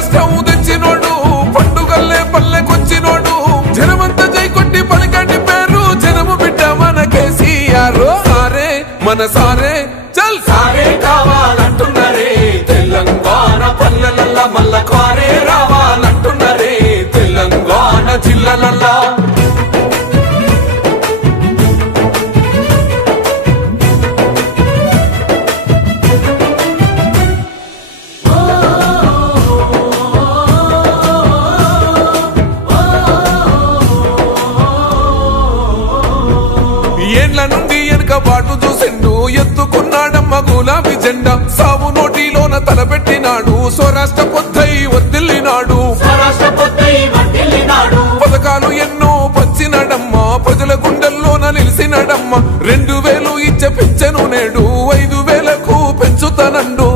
రాష్ట్రం తెచ్చినోడు పండుగల్లే పల్లెకొచ్చినోడు జనమంతా జై కొట్టి పలికండి పేరు జనము బిడ్డ మన కేసీఆర్ సారే మన సారే చల్ సారే కావాలంటున్నారే తెలంగాణ పల్లెలల్లా మల్ల కారే రావాలంటున్నారే తెలంగాణ జిల్లాలల్లా ఏండ్ల నుండి వెనక బాటు చూసిండు ఎత్తుకున్నాడమ్మ గులాబీ జెండా సావు నోటిలోన తలపెట్టినాడు స్వరాష్ట్ర పొద్దై వర్దిల్లినాడు పథకాలు ఎన్నో పంచినాడమ్మ ప్రజల గుండెల్లోన నిలిసినాడమ్మ 2000 ఇచ్చ పింఛను నేడు 5000కు పెంచుతానండు